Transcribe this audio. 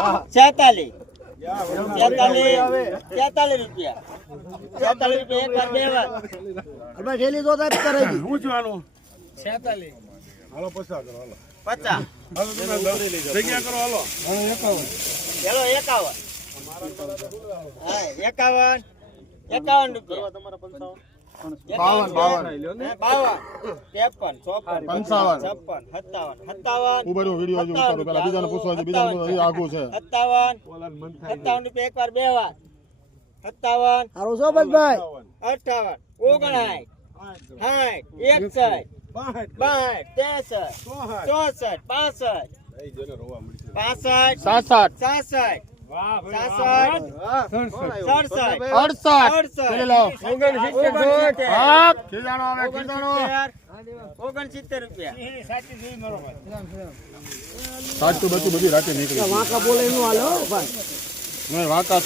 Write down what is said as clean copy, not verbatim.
46 રૂપિયા 46 રૂપિયા એક વાર બે વાર ઠેલી તો સાહેબ કરાવી હું છું આનું 46 હાલો 50 કરો હાલો 50 હાલો તમે જગ્યા કરો હાલો 51 ચલો 51 હા 51 રૂપિયા તમારા 55 52 ઉભરો વિડિયો જો ઉતારો પેલા બીજાને પૂછવા છે બીજાને આગુ છે 57 રૂપિયા એક વાર બે વાર 57 હારો છો બસભાઈ 58 59 60 સાચું બધી રાતે નીકળી વાંકા બોલે નું હાલો ભાઈ નહીં વાંકા